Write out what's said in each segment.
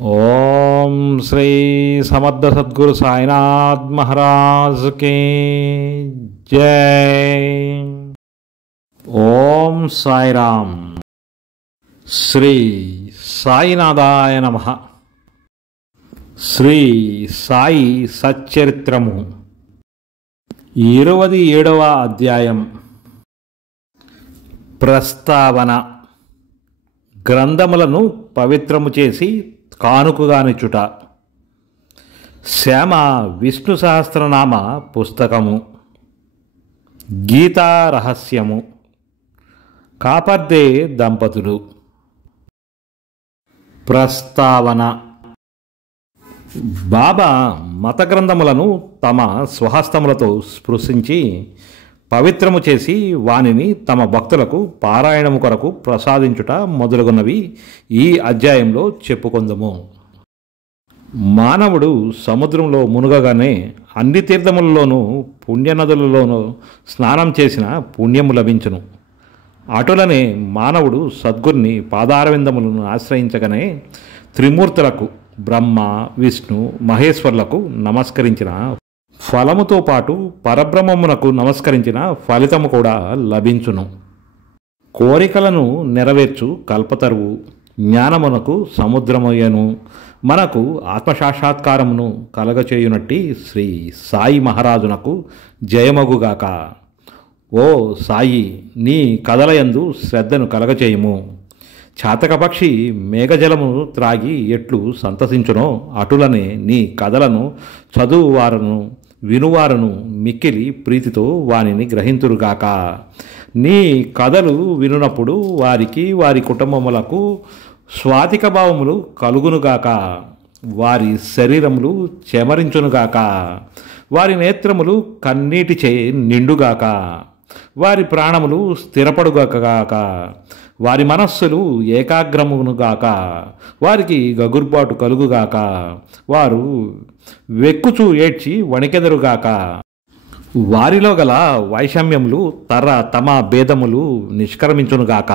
ఓం శ్రీ సమర్థ సద్గురు సాయినాథ్ మహారాజ్ కి జై. ఓం సాయిరామ్. శ్రీ సాయినాథాయ నమః. శ్రీ సాయి సచ్చరిత్రము 27వ అధ్యాయం. ప్రస్తావన. గ్రంథములను పవిత్రము చేసి కానుకగానిచ్చుట. శ్యామ విష్ణు సహస్రనామ పుస్తకము. గీతా రహస్యము. కాపర్దే దంపతులు. ప్రస్తావన. బాబా మత గ్రంథములను తమ స్వహస్తములతో స్పృశించి పవిత్రము చేసి వానిని తమ భక్తులకు పారాయణము కొరకు ప్రసాదించుట మొదలుగున్నవి ఈ అధ్యాయంలో చెప్పుకొందుము. మానవుడు సముద్రంలో మునుగగానే అన్ని తీర్థములలోనూ పుణ్యనదులలోనూ స్నానం చేసిన పుణ్యము లభించును. అటులనే మానవుడు సద్గురుని పాదారవిందములను ఆశ్రయించగానే త్రిమూర్తులకు బ్రహ్మ విష్ణు మహేశ్వర్లకు నమస్కరించిన ఫలముతో పాటు పరబ్రహ్మమునకు నమస్కరించిన ఫలితము కూడా లభించును. కోరికలను నెరవేర్చు కల్పతరువు జ్ఞానమునకు సముద్రమయ్యను మనకు ఆత్మసాక్షాత్కారమును కలగచేయునట్టి శ్రీ సాయి మహారాజునకు జయమగుగాక. ఓ సాయి, నీ కథలయందు శ్రద్ధను కలగచేయుము. చాతకపక్షి మేఘజలము త్రాగి ఎట్లు సంతసించునో అటులనే నీ కథలను చదువువారను వినువారను మిక్కిలి ప్రీతితో వానిని గ్రహింతురుగాక. నీ కథలు వినునప్పుడు వారికి వారి కుటుంబములకు స్వాతిక భావములు కలుగునుగాక. వారి శరీరములు చెమరించునుగాక. వారి నేత్రములు కన్నీటిచే నిండుగాక. వారి ప్రాణములు స్థిరపడుగాక. వారి మనస్సులు ఏకాగ్రమునుగాక. వారికి గగుర్బాటు కలుగుగాక. వారు వెక్కుచూ ఏడ్చి వణికెదరుగాక. వారిలో గల వైషమ్యములు తమ భేదములు నిష్క్రమించునుగాక.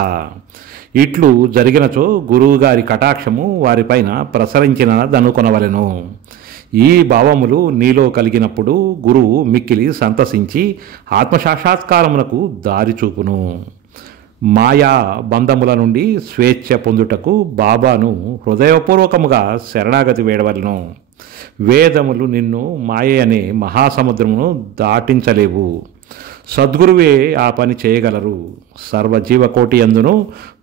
ఇట్లు జరిగినచో గురువుగారి కటాక్షము వారిపైన ప్రసరించినదనుకొనవలెను. ఈ భావములు నీలో కలిగినప్పుడు గురువు మిక్కిలి సంతసించి ఆత్మసాక్షాత్కారమునకు దారి చూపును. మాయా బంధముల నుండి స్వేచ్ఛ పొందుటకు బాబాను హృదయపూర్వకముగా శరణాగతి వేడవలను. వేదములు నిన్ను మాయ అనే మహాసముద్రమును దాటించలేవు. సద్గురువే ఆ పని చేయగలరు. సర్వజీవకోటి యందును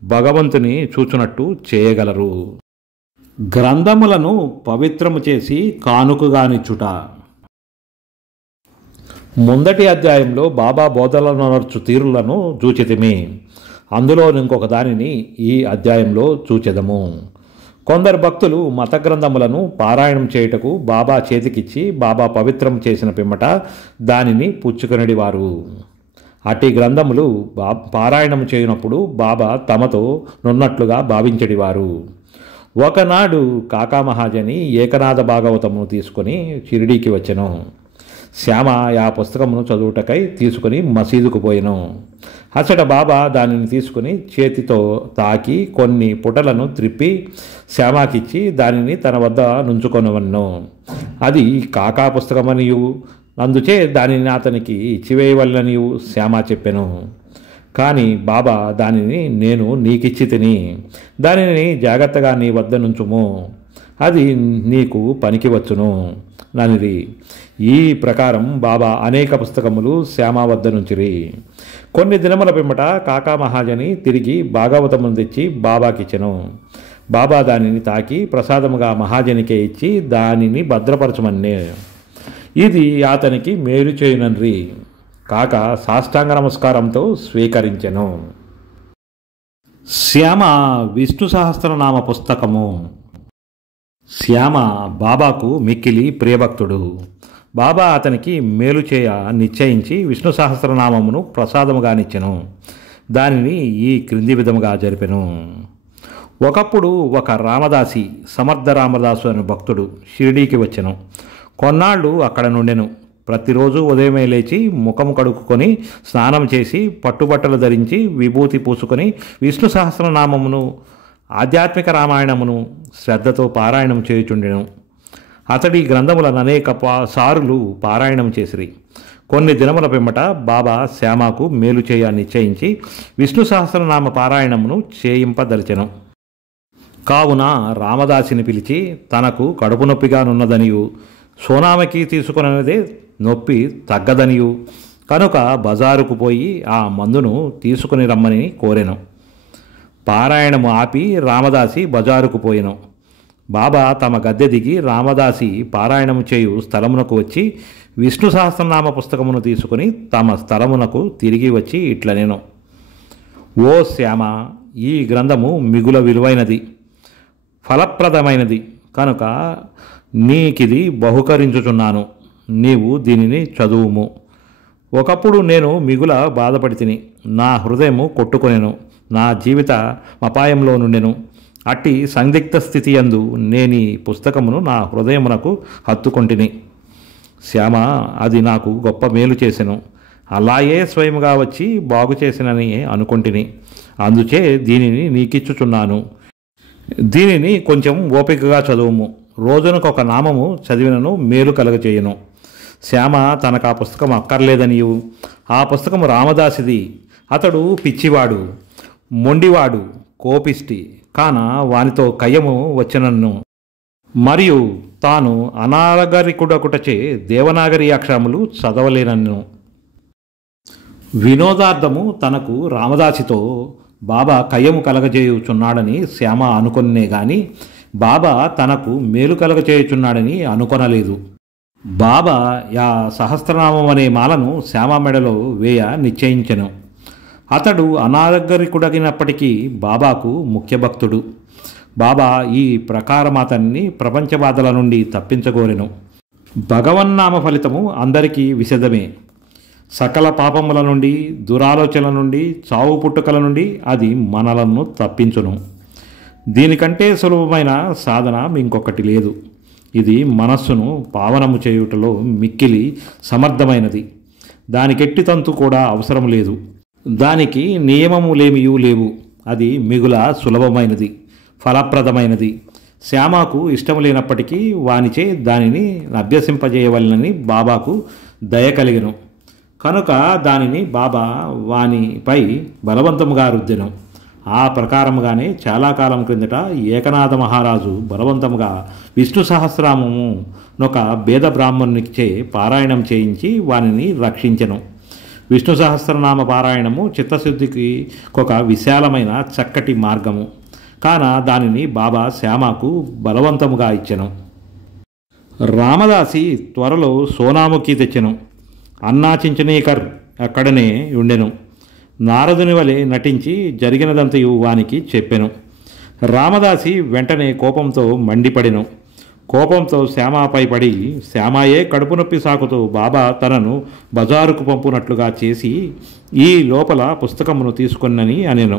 భగవంతుని చూచునట్టు చేయగలరు. గ్రంథములను పవిత్రము చేసి కానుకగానిచ్చుట. ముందటి అధ్యాయంలో బాబా బోధలను నర్చు తీరులను చూచితిమి. అందులో ఇంకొక దానిని ఈ అధ్యాయంలో చూచెదము. కొందరు భక్తులు మత గ్రంథములను పారాయణం చేయుటకు బాబా చేతికిచ్చి బాబా పవిత్రం చేసిన పిమ్మట దానిని పుచ్చుకొనిడివారు. అట్టి గ్రంథములు పారాయణం చేయనప్పుడు బాబా తమతో నున్నట్లుగా భావించడివారు. ఒకనాడు కాకా మహాజని ఏకనాథ భాగవతమును తీసుకొని షిరిడీకి వచ్చెను. శ్యామ ఆ పుస్తకమును చదువుటకై తీసుకుని మసీదుకు పోయెను. అచ్చట బాబా దానిని తీసుకుని చేతితో తాకి కొన్ని పుటలను త్రిప్పి శ్యామకిచ్చి దానిని తన వద్ద నుంచుకొనవన్ను. అది కాకా పుస్తకమనియు అందుచే దానిని అతనికి ఇచ్చివేయవలననియు శ్యామ చెప్పెను. కానీ బాబా దానిని నేను నీకిచ్చి తిని దానిని జాగ్రత్తగా నీ వద్ద నుంచుము, అది నీకు పనికి వచ్చును ననిరి. ఈ ప్రకారం బాబా అనేక పుస్తకములు శ్యామ వద్ద నుంచిరి. కొన్ని దినముల పిమ్మట కాకా మహాజని తిరిగి భాగవతమును తెచ్చి బాబాకిచ్చెను. బాబా దానిని తాకి ప్రసాదముగా మహాజనికే ఇచ్చి దానిని భద్రపరచమన్నే. ఇది అతనికి మేలు చేయునన్రి. కాక సాష్టాంగ నమస్కారంతో స్వీకరించెను. శ్యామ విష్ణు సహస్రనామ పుస్తకము. శ్యామ బాబాకు మిక్కిలి ప్రియభక్తుడు. బాబా అతనికి మేలు చేయ నిశ్చయించి విష్ణు సహస్రనామమును ప్రసాదముగానిచ్చెను. దానిని ఈ క్రింది విధముగా జరిపెను. ఒకప్పుడు ఒక రామదాసి సమర్థ రామదాసు అనే భక్తుడు షిరిడీకి వచ్చెను. కొన్నాళ్ళు అక్కడ నుండెను. ప్రతిరోజు ఉదయమే లేచి ముఖము కడుక్కొని స్నానం చేసి పట్టుబట్టలు ధరించి విభూతి పూసుకొని విష్ణు సహస్రనామమును ఆధ్యాత్మిక రామాయణమును శ్రద్ధతో పారాయణం చేయుచుండెను. అతడి గ్రంథములను అనేక సారులు పారాయణం చేసిరి. కొన్ని దినముల పిమ్మట బాబా శ్యామకు మేలు చేయ నిశ్చయించి విష్ణు సహస్రనామ పారాయణమును చేయింపదలిచెను. కావున రామదాసిని పిలిచి తనకు కడుపు నొప్పిగానున్నదనియు సోనామకి తీసుకున్నదే నొప్పి తగ్గదనియు కనుక బజారుకు పోయి ఆ మందును తీసుకుని రమ్మని కోరెను. పారాయణము ఆపి రామదాసి బజారుకు పోయెను. బాబా తమ గద్దె దిగి రామదాసి పారాయణము చేయు స్థలమునకు వచ్చి విష్ణు సహస్రనామ పుస్తకమును తీసుకుని తమ స్థలమునకు తిరిగి వచ్చి ఇట్లనెను: ఓ శ్యామ, ఈ గ్రంథము మిగుల విలువైనది, ఫలప్రదమైనది కనుక నీకిది బహుకరించుచున్నాను. నీవు దీనిని చదువుము. ఒకప్పుడు నేను మిగుల బాధపడి తిని నా హృదయము కొట్టుకొనెను, నా జీవిత అపాయంలో నుండెను. అట్టి సందిగ్ధ స్థితి యందు నేనీ పుస్తకమును నా హృదయమునకు హత్తుకొంటిని. శ్యామ, అది నాకు గొప్ప మేలు చేసెను. అలాగే స్వయముగా వచ్చి బాగు చేసినని అనుకొంటిని. అందుచే దీనిని నీకిచ్చుచున్నాను. దీనిని కొంచెం ఓపికగా చదువుము. రోజునకొక నామము చదివినను మేలు కలగచేయను. శ్యామ తనకు ఆ పుస్తకం అక్కర్లేదనియు ఆ పుస్తకము రామదాసిది, అతడు పిచ్చివాడు, మొండివాడు, కోపిష్టి కాన వానితో కయ్యము వచ్చినన్ను మరియు తాను అనాగరికుడకుటచే దేవనాగరి అక్షరములు చదవలేనన్ను. వినోదార్థము తనకు రామదాసితో బాబా కయ్యము కలగజేయుచున్నాడని శ్యామ అనుకొనే గాని బాబా తనకు మేలు కలగచేయుచున్నాడని అనుకొనలేదు. బాబా యా సహస్రనామం అనే మాలను శ్యామ మెడలో వేయ నిశ్చయించెను. అతడు అనాగరికుడగినప్పటికీ బాబాకు ముఖ్య భక్తుడు. బాబా ఈ ప్రకారం అతన్ని ప్రపంచ బాధల నుండి తప్పించగోరెను. భగవన్నామ ఫలితము అందరికీ విశదమే. సకల పాపముల నుండి, దురాలోచనల నుండి, చావు పుట్టుకల నుండి అది మనలను తప్పించును. దీనికంటే సులభమైన సాధన ఇంకొకటి లేదు. ఇది మనస్సును పావనము చేయుటలో మిక్కిలి సమర్థమైనది. దానికెట్టి తంతు కూడా అవసరం లేదు. దానికి నియమములేమియూ లేవు. అది మిగుల సులభమైనది, ఫలప్రదమైనది. శ్యామకు ఇష్టం లేనప్పటికీ వానిచే దానిని అభ్యసింపజేయవలనని బాబాకు దయ కలిగెను. కనుక దానిని బాబా వానిపై బలవంతముగా రుద్దెను. ఆ ప్రకారముగానే చాలా కాలం క్రిందట ఏకనాథ మహారాజు బలవంతముగా విష్ణు సహస్రనామము ఒక భేద బ్రాహ్మణునిచే పారాయణం చేయించి వానిని రక్షించెను. విష్ణు సహస్రనామ పారాయణము చిత్తశుద్ధికి ఒక విశాలమైన చక్కటి మార్గము కాన దానిని బాబా శ్యామకు బలవంతముగా ఇచ్చెను. రామదాసి త్వరలో సోనాముఖి తెచ్చెను. అన్నా చించనీకర్ అక్కడనే ఉండెను. నారదుని వలె నటించి జరిగినదంతయు వానికి చెప్పెను. రామదాసి వెంటనే కోపంతో మండిపడెను. కోపంతో శ్యామపై పడి శ్యామాయే కడుపు నొప్పి సాకుతో బాబా తనను బజారుకు పంపునట్లుగా చేసి ఈ లోపల పుస్తకమును తీసుకొన్నని అనెను.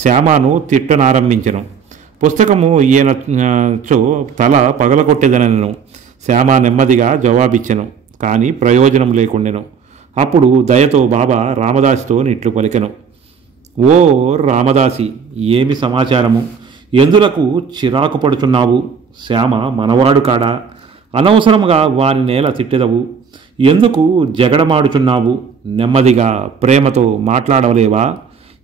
శ్యామను తిట్టనారంభించెను. పుస్తకము ఈయనచో తల పగలగొట్టేదనెను. శ్యామ నెమ్మదిగా జవాబిచ్చెను. కానీ ప్రయోజనం లేకుండెను. అప్పుడు దయతో బాబా రామదాసితో ఇట్లు పలికెను: ఓ రామదాసి, ఏమి సమాచారము? ఎందులకు చిరాకు పడుచున్నావు? శ్యామ మనవాడు కాడా? అనవసరముగా వాని నేల తిట్టెదవు. ఎందుకు జగడమాడుచున్నావు? నెమ్మదిగా ప్రేమతో మాట్లాడలేవా?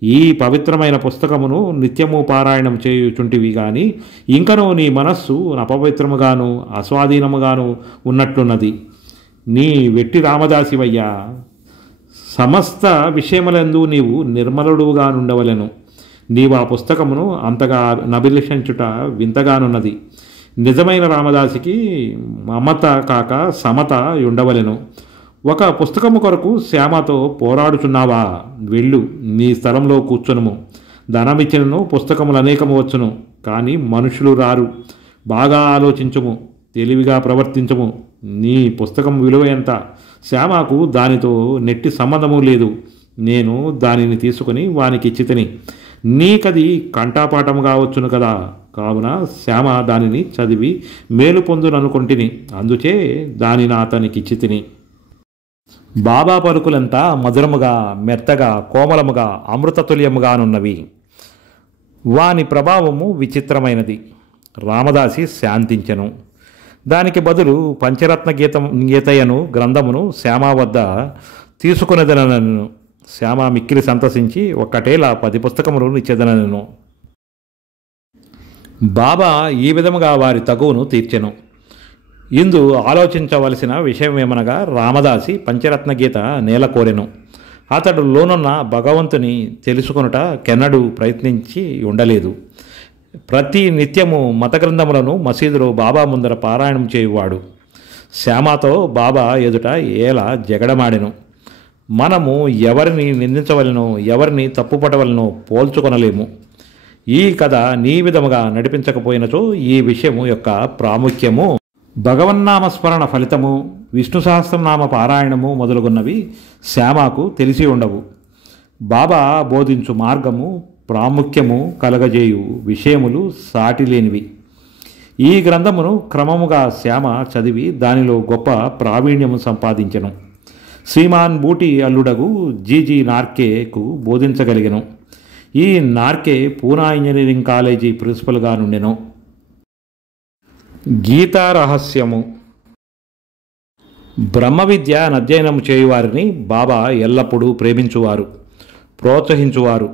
ఈ పవిత్రమైన పుస్తకమును నిత్యము పారాయణం చేయుచుంటివి గాని ఇంకనూ నీ మనస్సు అపవిత్రముగాను అస్వాధీనముగాను ఉన్నట్లున్నది. నీ వెట్టి రామదాసివయ్యా, సమస్త విషయములందు నీవు నిర్మలుడుగా నుండవలెను. నీవు ఆ పుస్తకమును అంతగా నభిలషించుట వింతగానున్నది. నిజమైన రామదాసికి మమత కాక సమత ఉండవలెను. ఒక పుస్తకము కొరకు శ్యామతో పోరాడుచున్నావా? వెళ్ళు, నీ స్థలంలో కూర్చొనుము. ధనమిచ్చినను పుస్తకములు అనేకము వచ్చును, కానీ మనుషులు రారు. బాగా ఆలోచించుము, తెలివిగా ప్రవర్తించము. నీ పుస్తకం విలువ ఎంత? శ్యామకు దానితో నెట్టి సంబంధము లేదు. నేను దానిని తీసుకుని వానికి ఇచ్చితిని. నీకది కంఠాపాఠముగా వచ్చును కదా. కావున శ్యామ దానిని చదివి మేలు పొందుననుకొంటిని. అందుచే దానిని అతనికి ఇచ్చితిని. బాబా పలుకులంతా మధురముగా, మెత్తగా, కోమలముగా, అమృతతుల్యముగానున్నవి. వాని ప్రభావము విచిత్రమైనది. రామదాసి శాంతించెను. దానికి బదులు పంచరత్న గీతయను గ్రంథమును శ్యామ వద్ద తీసుకునేదనను. శ్యామ మిక్కిలి సంతసించి ఒక్కటేలా 10 పుస్తకములు ఇచ్చేదనను. బాబా ఈ విధముగా వారి తగువును తీర్చెను. ఇందు ఆలోచించవలసిన విషయమేమనగా రామదాసి పంచరత్న గీత నేల కోరెను. అతడు లోనున్న భగవంతుని తెలుసుకొనుట కెన్నడూ ప్రయత్నించి ఉండలేదు. ప్రతి నిత్యము మత గ్రంథములను మసీదులో బాబా ముందర పారాయణం చేయువాడు. శ్యామతో బాబా ఎదుట ఏలా జగడమాడెను. మనము ఎవరిని నిందించవలనో ఎవరిని తప్పుపట్టవలనో పోల్చుకొనలేము. ఈ కథ నీ విధముగా నడిపించకపోయినచో ఈ విషయము యొక్క ప్రాముఖ్యము, భగవన్నామస్మరణ ఫలితము, విష్ణు సహస్రనామ పారాయణము మొదలుగున్నవి శ్యామకు తెలిసి ఉండవు. బాబా బోధించు మార్గము, ప్రాముఖ్యము కలగజేయు విషయములు సాటిలేనివి. ఈ గ్రంథమును క్రమముగా శ్యామ చదివి దానిలో గొప్ప ప్రావీణ్యము సంపాదించెను. శ్రీమాన్ బూటి అల్లుడగు జీజీ నార్కేకు బోధించగలిగెను. ఈ నార్కే పూనా ఇంజనీరింగ్ కాలేజీ ప్రిన్సిపల్గా నుండెను. గీతా రహస్యము. బ్రహ్మ విద్య అధ్యయనం చేయువారిని బాబా ఎల్లప్పుడూ ప్రేమించువారు, ప్రోత్సహించువారు.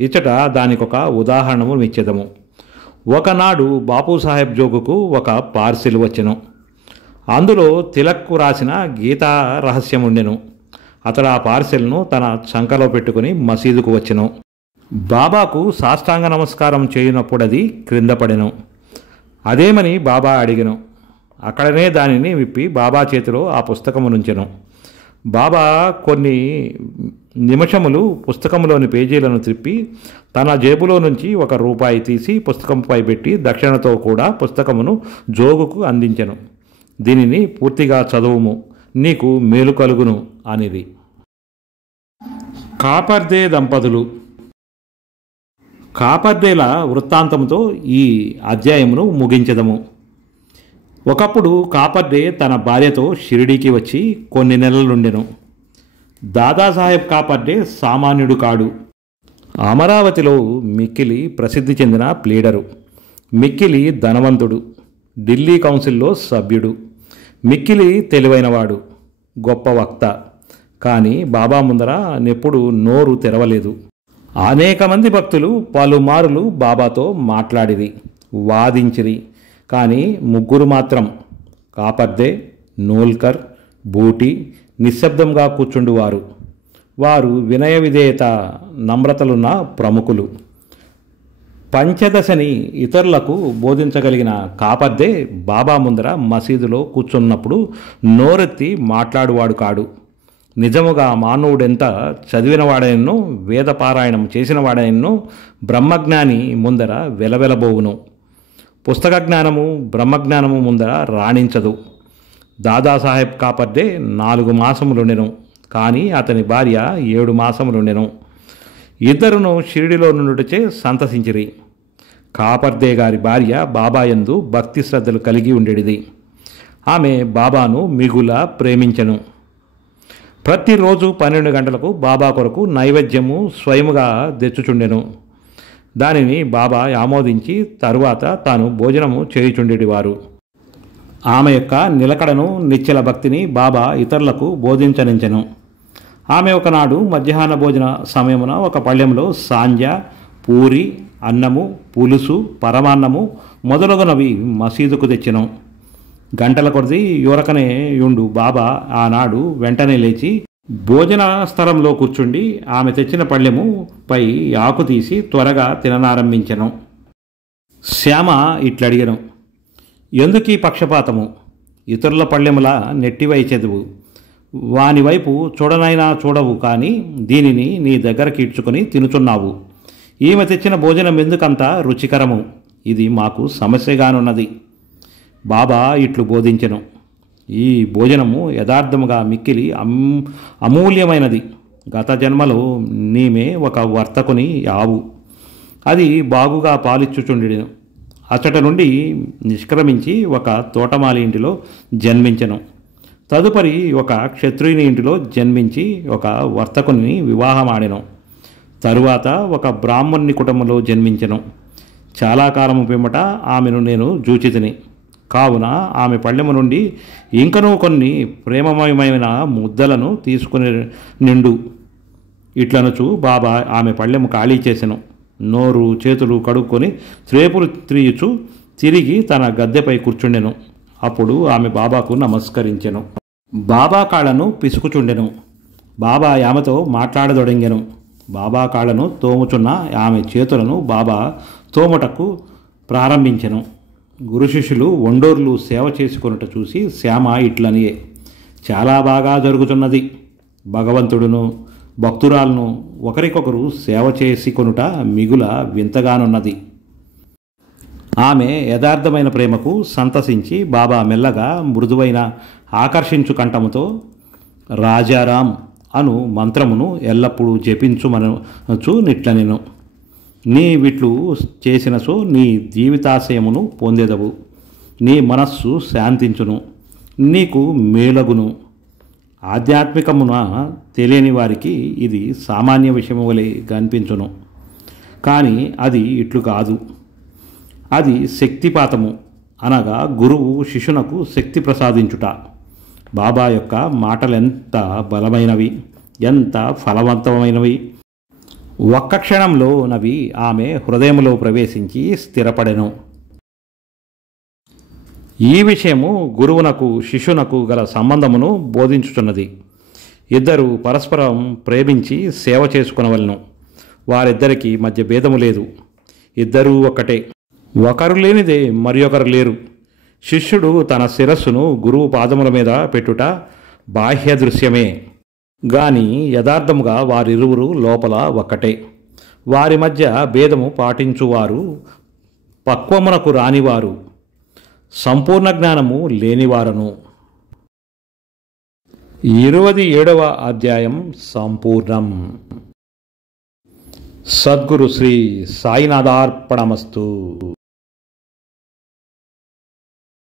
ఇచ్చట దానికొక ఉదాహరణము ఇచ్చెదము. ఒకనాడు బాపూసాహెబ్ జోగుకు ఒక పార్సిల్ వచ్చెను. అందులో తిలక్కు రాసిన గీతా రహస్యం ఉండెను. అతడు ఆ పార్సిల్ను తన చంకలో పెట్టుకుని మసీదుకు వచ్చెను. బాబాకు సాష్టాంగ నమస్కారం చేయనప్పుడు అది క్రింద పడెను. అదేమని బాబా అడిగెను. అక్కడనే దానిని విప్పి బాబా చేతిలో ఆ పుస్తకము నుంచెను. బాబా కొన్ని నిమిషములు పుస్తకంలోని పేజీలను త్రిప్పి తన జేబులో నుంచి ₹1 తీసి పుస్తకంపై పెట్టి దక్షిణతో కూడా పుస్తకమును జోగుకు అందించెను. దీనిని పూర్తిగా చదువుము, నీకు మేలు కలుగును అనిది. కాపర్దే దంపతులు. కాపర్దేల వృత్తాంతంతో ఈ అధ్యాయమును ముగించెదము. ఒకప్పుడు కాపర్దే తన భార్యతో షిరిడీకి వచ్చి కొన్ని నెలలుండెను. దాదాసాహెబ్ కాపర్దే సామాన్యుడు కాడు. అమరావతిలో మిక్కిలి ప్రసిద్ధి చెందిన ప్లీడరు. మిక్కిలి ధనవంతుడు. ఢిల్లీ కౌన్సిల్లో సభ్యుడు. మిక్కిలి తెలివైనవాడు. గొప్ప వక్త. కానీ బాబా ముందర నెప్పుడు నోరు తెరవలేదు. అనేక మంది భక్తులు పలుమారులు బాబాతో మాట్లాడిరి, వాదించిరి. కానీ 3 మాత్రం, కాపర్దే, నూల్కర్, బూటి, నిశ్శబ్దంగా కూర్చుండువారు. వారు వినయ విధేయత నమ్రతలున్న ప్రముఖులు. పంచదశని ఇతరులకు బోధించగలిగిన కాపర్దే బాబా ముందర మసీదులో కూర్చున్నప్పుడు నోరెత్తి మాట్లాడువాడు కాడు. నిజముగా మానవుడెంత చదివినవాడైనను, వేదపారాయణం చేసినవాడైనను బ్రహ్మజ్ఞాని ముందర వెలవెలబోవును. పుస్తక జ్ఞానము బ్రహ్మజ్ఞానము ముందర రాణించదు. దాదాసాహెబ్ కాపర్దే 4 మాసములుండెను. కానీ అతని భార్య 7 మాసములుండెను. ఇద్దరును షిరిడిలో నుండుటచే సంతసించిరి. కాపర్దే గారి భార్య బాబా యందు భక్తి శ్రద్ధలు కలిగి ఉండేది. ఆమె బాబాను మిగుల ప్రేమించెను. ప్రతిరోజు 12 గంటలకు బాబా కొరకు నైవేద్యము స్వయముగా తెచ్చుచుండెను. దానిని బాబా ఆమోదించి తరువాత తాను భోజనము చేయుచుండేటివారు. ఆమె యొక్క నిలకడను, నిశ్చల భక్తిని బాబా ఇతరులకు బోధించనించెను. ఆమె ఒకనాడు మధ్యాహ్న భోజన సమయమున ఒక పళ్ళెంలో సాంజ, పూరి, అన్నము, పులుసు, పరమాన్నము మొదలగునవి మసీదుకు తెచ్చెను. గంటల కొద్దీ యువరకనే యుండు బాబా ఆనాడు వెంటనే లేచి భోజన స్థలంలో కూర్చుండి ఆమె తెచ్చిన పళ్ళెము పై ఆకు తీసి త్వరగా తిననారంభించెను. శ్యామ ఇట్లడిగెను, ఎందుకీ పక్షపాతము? ఇతరుల పళ్ళెములా నెట్టివై చదువు. వాని వైపు చూడనైనా చూడవు, కానీ దీనిని నీ దగ్గరకి ఇడ్చుకొని తినుచున్నావు. ఈమె తెచ్చిన భోజనం ఎందుకంత రుచికరము? ఇది మాకు సమస్యగానున్నది. బాబా ఇట్లు బోధించెను. ఈ భోజనము యథార్థముగా మిక్కిలి అమూల్యమైనది. గత జన్మలో నీమే ఒక వర్తకుని ఆవు. అది బాగుగా పాలిచ్చుచుండెను. అచ్చట నుండి నిష్క్రమించి ఒక తోటమాలి ఇంటిలో జన్మించెను. తదుపరి ఒక క్షత్రియుని ఇంటిలో జన్మించి ఒక వర్తకుని వివాహమాడెను. తరువాత ఒక బ్రాహ్మణుని కుటుంబంలో జన్మించెను. చాలా కాలము పిమ్మట ఆమెను నేను జూచితిని. కావున ఆమె పళ్ళెము నుండి ఇంకనూ కొన్ని ప్రేమమయమైన ముద్దలను తీసుకుని నిండు. ఇట్లనుచు బాబా ఆమె పళ్ళెము ఖాళీ చేసెను. నోరు చేతులు కడుక్కొని త్రేపులు త్రియుచు తిరిగి తన గద్దెపై కూర్చుండెను. అప్పుడు ఆమె బాబాకు నమస్కరించెను. బాబా కాళ్లను పిసుకుచుండెను. బాబా ఆమెతో మాట్లాడదొడంగెను. బాబా కాళ్లను తోముచున్న ఆమె చేతులను బాబా తోముటకు ప్రారంభించెను. గురు శిష్యులు ఒండోర్లు సేవ చేసుకొనుట చూసి శ్యామ ఇట్లనియే, చాలా బాగా జరుగుతున్నది. భగవంతుడును భక్తురాలను ఒకరికొకరు సేవ చేసి కొనుట మిగుల వింతగానున్నది. ఆమె యథార్థమైన ప్రేమకు సంతసించి బాబా మెల్లగా మృదువైన ఆకర్షించు కంఠముతో రాజారాం అను మంత్రమును ఎల్లప్పుడూ జపించుమనచు నిట్లనెను. నీ విట్లు చేసినచో నీ జీవితాశయమును పొందెదవు. నీ మనస్సు శాంతించును, నీకు మేలగును. ఆధ్యాత్మికమున తెలియని వారికి ఇది సామాన్య విషయము వలె కనిపించును. కానీ అది ఇట్లు కాదు. అది శక్తిపాతము, అనగా గురువు శిష్యునకు శక్తి ప్రసాదించుట. బాబా యొక్క మాటలెంత బలమైనవి, ఎంత ఫలవంతమైనవి! ఒక్క క్షణంలోనవి ఆమె హృదయంలో ప్రవేశించి స్థిరపడెను. ఈ విషయము గురువునకు శిష్యునకు గల సంబంధమును బోధించుచున్నది. ఇద్దరు పరస్పరం ప్రేమించి సేవ చేసుకునవలను. వారిద్దరికీ మధ్య భేదము లేదు. ఇద్దరూ ఒక్కటే. ఒకరు లేనిదే మరి ఒకరు లేరు. శిష్యుడు తన శిరస్సును గురువు పాదముల మీద పెట్టుట బాహ్య దృశ్యమే గాని యథార్థముగా వారిరువురు లోపల ఒక్కటే. వారి మధ్య భేదము పాటించువారు పక్వమునకు రానివారు, సంపూర్ణ జ్ఞానము లేనివారను. 27వ అధ్యాయం సంపూర్ణం. సద్గురు శ్రీ సాయినాథార్పణమస్తు.